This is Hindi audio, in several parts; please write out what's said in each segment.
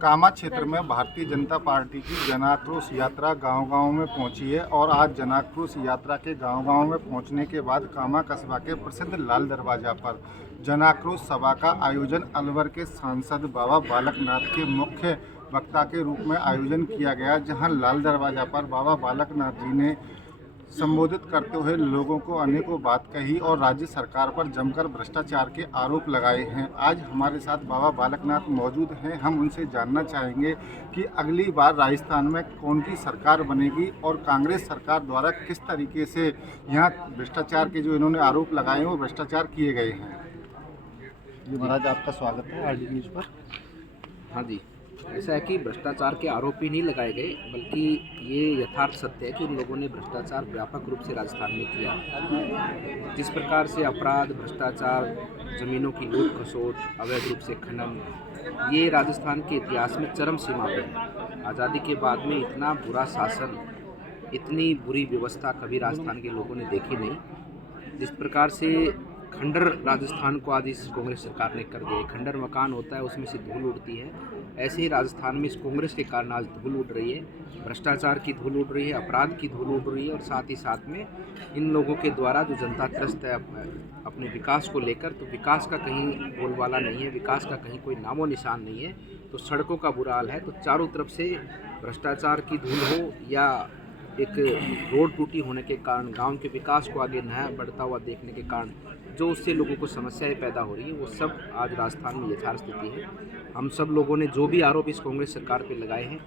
कामा क्षेत्र में भारतीय जनता पार्टी की जनाक्रोश यात्रा गांव-गांव में पहुंची है और आज जनाक्रोश यात्रा के गांव-गांव में पहुंचने के बाद कामा कस्बा के प्रसिद्ध लाल दरवाजा पर जनाक्रोश सभा का आयोजन अलवर के सांसद बाबा बालक नाथ के मुख्य वक्ता के रूप में आयोजन किया गया, जहां लाल दरवाजा पर बाबा बालक नाथ जी ने संबोधित करते हुए लोगों को अनेकों बात कही और राज्य सरकार पर जमकर भ्रष्टाचार के आरोप लगाए हैं। आज हमारे साथ बाबा बालकनाथ मौजूद हैं। हम उनसे जानना चाहेंगे कि अगली बार राजस्थान में कौन सी सरकार बनेगी और कांग्रेस सरकार द्वारा किस तरीके से यहाँ भ्रष्टाचार के जो इन्होंने आरोप लगाए हैं वो भ्रष्टाचार किए गए हैं। जी महाराज, आपका स्वागत है आरडी न्यूज़ पर। हाँ जी, ऐसा है कि भ्रष्टाचार के आरोप ही नहीं लगाए गए, बल्कि ये यथार्थ सत्य है कि उन लोगों ने भ्रष्टाचार व्यापक रूप से राजस्थान में किया। जिस प्रकार से अपराध, भ्रष्टाचार, ज़मीनों की लूट खसोट, अवैध रूप से खनन, ये राजस्थान के इतिहास में चरम सीमा पर है। आज़ादी के बाद में इतना बुरा शासन, इतनी बुरी व्यवस्था कभी राजस्थान के लोगों ने देखी नहीं। जिस प्रकार से खंडर राजस्थान को आज इस कांग्रेस सरकार ने कर दिया है। खंडर मकान होता है, उसमें से धूल उड़ती है। ऐसे ही राजस्थान में इस कांग्रेस के कारण आज धूल उड़ रही है, भ्रष्टाचार की धूल उड़ रही है, अपराध की धूल उड़ रही है और साथ ही साथ में इन लोगों के द्वारा जो जनता त्रस्त है अपने विकास को लेकर, तो विकास का कहीं बोलबाला नहीं है, विकास का कहीं कोई नामो निशान नहीं है। तो सड़कों का बुरा हाल है। तो चारों तरफ से भ्रष्टाचार की धूल हो या एक रोड टूटी होने के कारण, गांव के विकास को आगे न बढ़ता हुआ देखने के कारण जो उससे लोगों को समस्याएं पैदा हो रही है, वो सब आज राजस्थान में यथार्थ स्थिति है। हम सब लोगों ने जो भी आरोप इस कांग्रेस सरकार पे लगाए हैं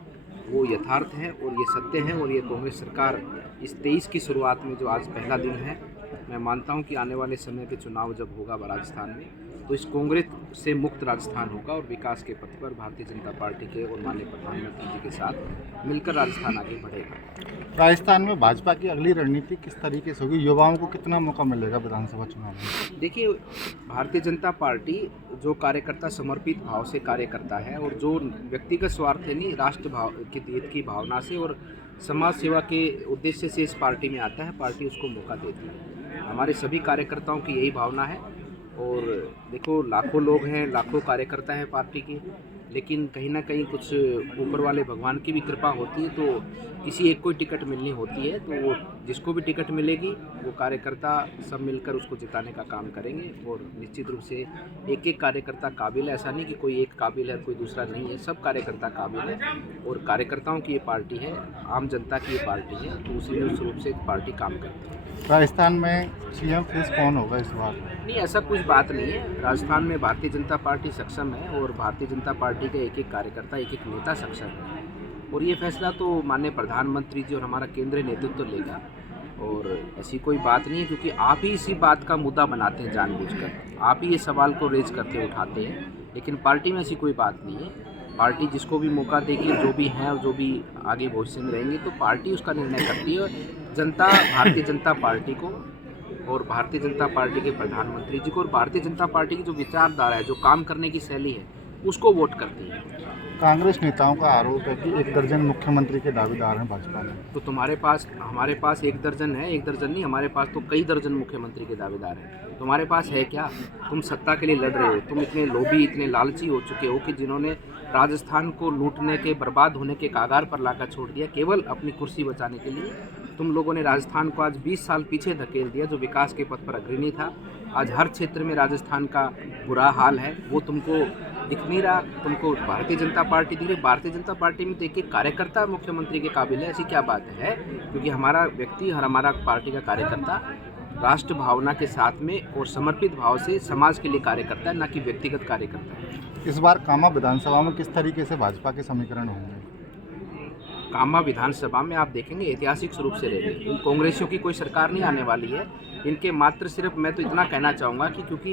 वो यथार्थ हैं और ये सत्य हैं। और ये कांग्रेस सरकार इस 23 की शुरुआत में जो आज पहला दिन है, मैं मानता हूँ कि आने वाले समय पे चुनाव जब होगा राजस्थान में, तो इस कांग्रेस से मुक्त राजस्थान होगा और विकास के पथ पर भारतीय जनता पार्टी के और माननीय प्रधानमंत्री जी के साथ मिलकर राजस्थान आगे बढ़ेगा। राजस्थान में भाजपा की अगली रणनीति किस तरीके से होगी? युवाओं को कितना मौका मिलेगा विधानसभा चुनाव में? देखिए, भारतीय जनता पार्टी जो कार्यकर्ता समर्पित भाव से कार्य करता है और जो व्यक्तिगत स्वार्थ है नहीं, राष्ट्र भाव के हित की भावना से और समाज सेवा के उद्देश्य से इस पार्टी में आता है, पार्टी उसको मौका देती है। हमारे सभी कार्यकर्ताओं की यही भावना है। और देखो, लाखों लोग हैं, लाखों कार्यकर्ता हैं पार्टी के, लेकिन कहीं ना कहीं कुछ ऊपर वाले भगवान की भी कृपा होती है। तो किसी एक को टिकट मिलनी होती है, तो वो जिसको भी टिकट मिलेगी वो कार्यकर्ता सब मिलकर उसको जिताने का काम करेंगे। और निश्चित रूप से एक एक कार्यकर्ता काबिल है, ऐसा नहीं कि कोई एक काबिल है कोई दूसरा नहीं है, सब कार्यकर्ता काबिल है। और कार्यकर्ताओं की ये पार्टी है, आम जनता की ये पार्टी है, तो उसी रूप से पार्टी काम करती है। राजस्थान में सीएम फेस कौन होगा इस बार? नहीं, ऐसा कुछ बात नहीं है। राजस्थान में भारतीय जनता पार्टी सक्षम है और भारतीय जनता पार्टी का एक एक कार्यकर्ता, एक एक नेता सक्षम है। और ये फैसला तो माननीय प्रधानमंत्री जी और हमारा केंद्रीय नेतृत्व लेगा। और ऐसी कोई बात नहीं है, क्योंकि आप ही इसी बात का मुद्दा बनाते हैं जानबूझकर, आप ही ये सवाल को रेज करके उठाते हैं। लेकिन पार्टी में ऐसी कोई बात नहीं है। पार्टी जिसको भी मौका देगी, जो भी हैं और जो भी आगे भविष्य में रहेंगे, तो पार्टी उसका निर्णय करती है। जनता भारतीय जनता पार्टी को और भारतीय जनता पार्टी के प्रधानमंत्री जी को और भारतीय जनता पार्टी की जो विचारधारा है, जो काम करने की शैली है, उसको वोट करती है। कांग्रेस नेताओं का आरोप है कि 1 दर्जन मुख्यमंत्री के दावेदार हैं भाजपा में। तो हमारे पास 1 दर्जन है, 1 दर्जन नहीं, हमारे पास तो कई दर्जन मुख्यमंत्री के दावेदार हैं। तुम्हारे पास है क्या? तुम सत्ता के लिए लड़ रहे हो, तुम इतने लोभी, इतने लालची हो चुके हो कि जिन्होंने राजस्थान को लूटने के, बर्बाद होने के कागार पर लाकर छोड़ दिया केवल अपनी कुर्सी बचाने के लिए। तुम लोगों ने राजस्थान को आज 20 साल पीछे धकेल दिया, जो विकास के पथ पर अग्रणी था। आज हर क्षेत्र में राजस्थान का बुरा हाल है, वो तुमको दिख नहीं रहा। तुमको भारतीय जनता पार्टी दिख रही। भारतीय जनता पार्टी में तो एक एक कार्यकर्ता मुख्यमंत्री के काबिल है, ऐसी क्या बात है? क्योंकि हमारा व्यक्ति और हमारा पार्टी का कार्यकर्ता राष्ट्र भावना के साथ में और समर्पित भाव से समाज के लिए कार्य करता है, न कि व्यक्तिगत कार्य करता है। इस बार कामा विधानसभा में किस तरीके से भाजपा के समीकरण होंगे? कामा विधानसभा में आप देखेंगे ऐतिहासिक स्वरूप से रहेगी। इन कांग्रेसियों की कोई सरकार नहीं आने वाली है। इनके मात्र सिर्फ मैं तो इतना कहना चाहूँगा कि क्योंकि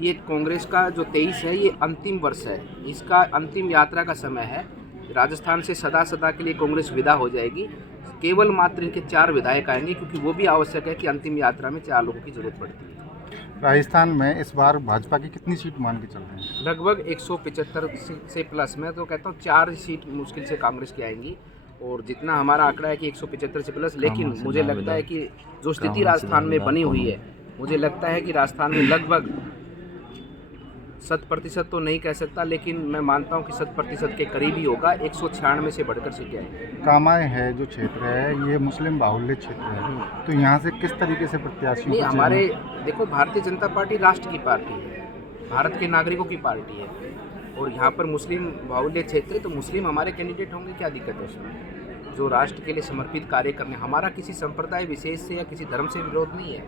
ये कांग्रेस का जो 23 है, ये अंतिम वर्ष है, इसका अंतिम यात्रा का समय है। राजस्थान से सदा सदा के लिए कांग्रेस विदा हो जाएगी। केवल मात्र इनके 4 विधायक आएंगे, क्योंकि वो भी आवश्यक है कि अंतिम यात्रा में 4 लोगों की जरूरत पड़ती है। राजस्थान में इस बार भाजपा की कितनी सीट मान के चल रहे हैं? लगभग 175 से प्लस। मैं तो कहता हूँ 4 सीट मुश्किल से कांग्रेस की आएंगी। और जितना हमारा आंकड़ा है कि 175 से प्लस, लेकिन मुझे लगता है कि जो स्थिति राजस्थान में बनी हुई है, मुझे लगता है कि राजस्थान में लगभग 100% तो नहीं कह सकता, लेकिन मैं मानता हूँ कि 100% के करीब ही होगा। 196 से बढ़कर सीटें आएंगी। कामाएँ है जो क्षेत्र है ये मुस्लिम बाहुल्य क्षेत्र है, तो यहाँ से किस तरीके से प्रत्याशियों नहीं, को हमारे चयन- देखो, भारतीय जनता पार्टी राष्ट्र की पार्टी है, भारत के नागरिकों की पार्टी है, और यहाँ पर मुस्लिम बाहुल्य क्षेत्र है, तो मुस्लिम हमारे कैंडिडेट होंगे, क्या दिक्कत है उसमें? जो राष्ट्र के लिए समर्पित कार्य करने, हमारा किसी संप्रदाय विशेष से या किसी धर्म से विरोध नहीं है,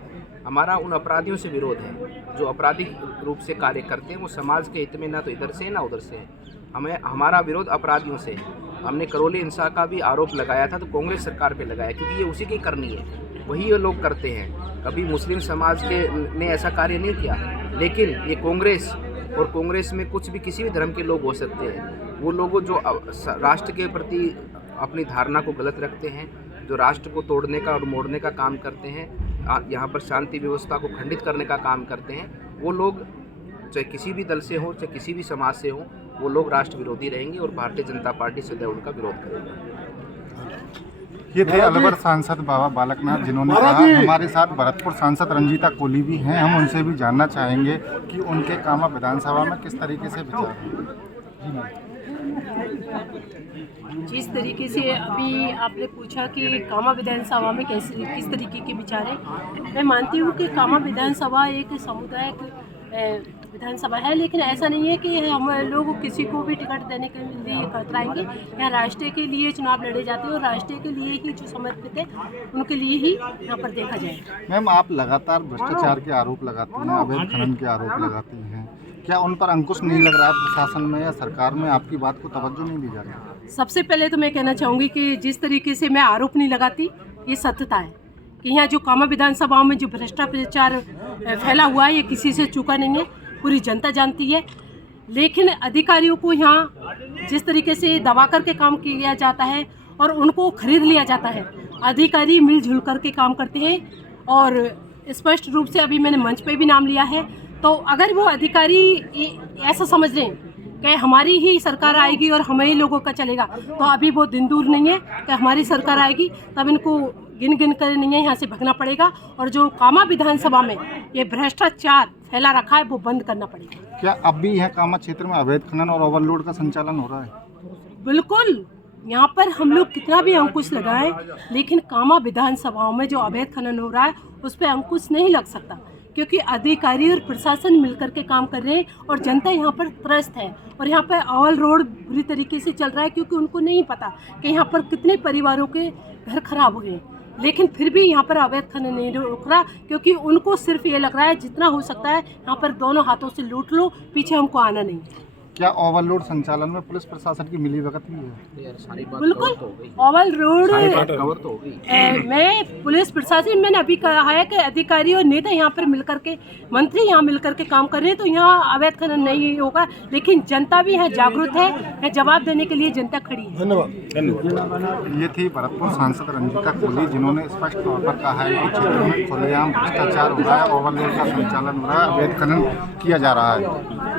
हमारा उन अपराधियों से विरोध है जो आपराधिक रूप से कार्य करते हैं। वो समाज के हित में ना तो इधर से ना उधर से है। हमारा विरोध अपराधियों से है। हमने करौली हिंसा का भी आरोप लगाया था, तो कांग्रेस सरकार पे लगाया, क्योंकि ये उसी की करनी है, वही ये लोग करते हैं। कभी मुस्लिम समाज के ने ऐसा कार्य नहीं किया, लेकिन ये कांग्रेस, और कांग्रेस में कुछ भी किसी भी धर्म के लोग हो सकते हैं, वो लोग जो राष्ट्र के प्रति अपनी धारणा को गलत रखते हैं, जो राष्ट्र को तोड़ने का और मोड़ने का काम करते हैं, यहाँ पर शांति व्यवस्था को खंडित करने का काम करते हैं, वो लोग चाहे किसी भी दल से हो, चाहे किसी भी समाज से हो, वो लोग राष्ट्र विरोधी रहेंगे और भारतीय जनता पार्टी सदैव उनका विरोध करेगी। ये थे अलवर सांसद बाबा बालकनाथ, जिन्होंने कहा हमारे साथ भरतपुर सांसद रंजीता कोली भी हैं। हम उनसे भी जानना चाहेंगे कि उनके कामा विधानसभा में किस तरीके से विचार हैं। जिस तरीके से अभी आपने पूछा कि कामा विधानसभा में किस तरीके के विचार हैं, मैं मानती हूँ कि कामा विधानसभा एक सामुदायिक विधानसभा है, लेकिन ऐसा नहीं है कि हम लोग किसी को भी टिकट देने के लिए कतराएंगे। यहाँ राष्ट्र के लिए चुनाव लड़े जाते हैं और राष्ट्र के लिए ही जो समर्पित है उनके लिए ही यहाँ पर देखा जाएगा। मैम, आप लगातार भ्रष्टाचार के आरोप लगाती हैं, अवैध खनन के आरोप लगाती हैं, क्या उन पर अंकुश नहीं लग रहा है प्रशासन में या सरकार में? आपकी बात को तवज्जो नहीं दी जा रही? सबसे पहले तो मैं कहना चाहूँगी कि जिस तरीके से मैं आरोप नहीं लगाती, ये सत्यता है कि यहाँ जो कामा विधानसभाओं में जो भ्रष्टाचार फैला हुआ है, ये किसी से चूका नहीं है, पूरी जनता जानती है। लेकिन अधिकारियों को यहाँ जिस तरीके से दबा करके काम किया जाता है और उनको खरीद लिया जाता है, अधिकारी मिलजुल करके काम करते हैं। और स्पष्ट रूप से अभी मैंने मंच पे भी नाम लिया है, तो अगर वो अधिकारी ऐसा समझ लें कि हमारी ही सरकार आएगी और हमें ही लोगों का चलेगा, तो अभी वो दिन दूर नहीं है कि हमारी सरकार आएगी तब इनको गिन कर नहीं है यहाँ से भगना पड़ेगा। और जो कामा विधानसभा में ये भ्रष्टाचार फैला रखा है वो बंद करना पड़ेगा। क्या अब भी यह कामा क्षेत्र में अवैध खनन और ओवरलोड का संचालन हो रहा है? बिल्कुल, यहाँ पर हम लोग कितना भी अंकुश लगाएं, लेकिन कामा विधानसभाओं में जो अवैध खनन हो रहा है उस पर अंकुश नहीं लग सकता, क्योंकि अधिकारी और प्रशासन मिलकर के काम कर रहे हैं और जनता यहाँ पर त्रस्त है। और यहाँ पर ऑल रोड बुरी तरीके से चल रहा है, क्योंकि उनको नहीं पता कि यहाँ पर कितने परिवारों के घर खराब हुए हैं, लेकिन फिर भी यहाँ पर अवैध खनन नहीं रुक रहा, क्योंकि उनको सिर्फ ये लग रहा है जितना हो सकता है यहाँ पर दोनों हाथों से लूट लो, पीछे हमको आना नहीं। क्या ओवरलोड संचालन में पुलिस प्रशासन की मिलीभगत भी है? बिल्कुल, ओवल रोड कवर तो हो गई। मैं पुलिस प्रशासन, मैंने अभी कहा है कि अधिकारी और नेता यहाँ पर मिलकर के, मंत्री यहाँ मिलकर के काम कर रहे हैं, तो यहाँ अवैध खनन नहीं होगा। लेकिन जनता भी यहाँ जागरूक है, जवाब देने के लिए जनता खड़ी है। धन्यवाद। ये थी भरतपुर सांसद रंजीता कोली, जिन्होंने स्पष्ट तौर पर कहा है कि क्षेत्र में खुलेआम भ्रष्टाचार हो रहा है, ओवरलोड का संचालन हो रहा है, अवैध खनन किया जा रहा है।